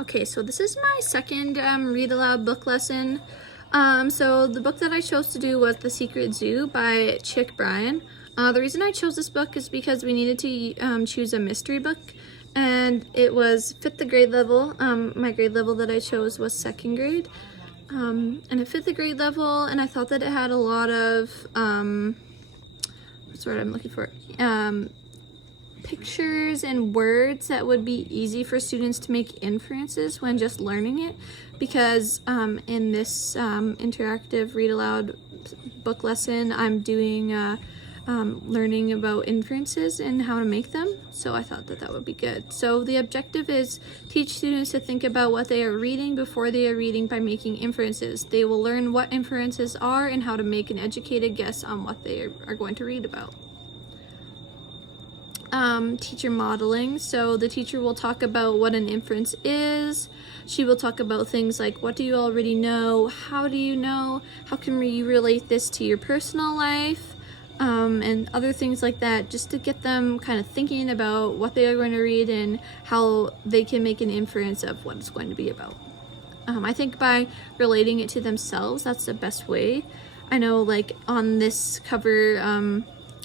Okay, so this is my second read aloud book lesson. So the book that I chose to do was The Secret Zoo by Chick Bryan. The reason I chose this book is because we needed to choose a mystery book, and it fit the grade level. My grade level that I chose was second grade, and it fit the grade level, and I thought that it had a lot of, what's the word I'm looking for? Pictures and words that would be easy for students to make inferences when just learning it, because in this interactive read aloud book lesson I'm doing learning about inferences and how to make them, so I thought that would be good. So the objective is teach students to think about what they are reading before they are reading by making inferences. They will learn what inferences are and how to make an educated guess on what they are going to read about. Teacher modeling. So the teacher will talk about what an inference is. She will talk about things like, what do you already know? How do you know? How can you relate this to your personal life? And other things like that, just to get them kind of thinking about what they are going to read and how they can make an inference of what it's going to be about. I think by relating it to themselves, that's the best way. I know, like, on this cover,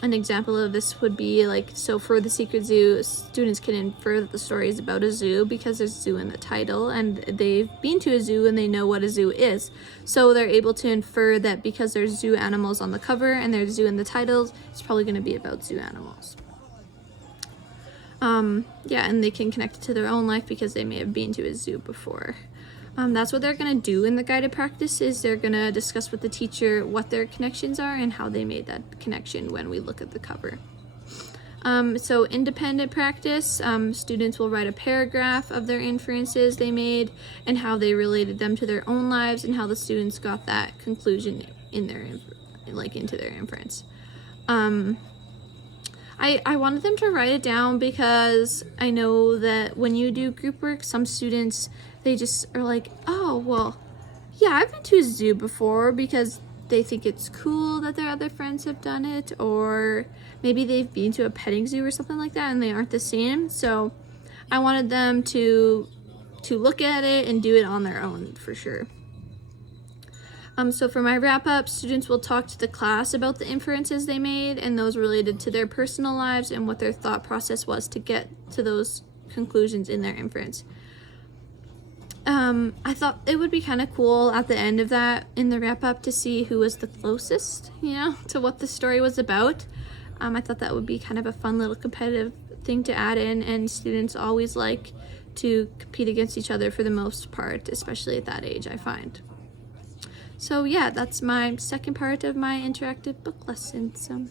an example of this would be like, so for The Secret Zoo, students can infer that the story is about a zoo because there's zoo in the title, and they've been to a zoo and they know what a zoo is. So they're able to infer that because there's zoo animals on the cover and there's zoo in the titles, it's probably going to be about zoo animals. Yeah, and they can connect it to their own life because they may have been to a zoo before. That's what they're going to do in the guided practice, is they're going to discuss with the teacher what their connections are and how they made that connection when we look at the cover. So independent practice, students will write a paragraph of their inferences they made and how they related them to their own lives and how the students got that conclusion in their into their inference. I wanted them to write it down because I know that when you do group work, some students, they just are like, oh, well, yeah, I've been to a zoo before, because they think it's cool that their other friends have done it, or maybe they've been to a petting zoo or something like that and they aren't the same. So I wanted them to look at it and do it on their own for sure. So for my wrap-up, students will talk to the class about the inferences they made and those related to their personal lives and what their thought process was to get to those conclusions in their inference. I thought it would be kind of cool at the end of that, in the wrap-up, to see who was the closest, to what the story was about. I thought that would be kind of a fun little competitive thing to add in, and students always like to compete against each other for the most part, especially at that age, I find. So yeah, that's my second part of my interactive book lesson. So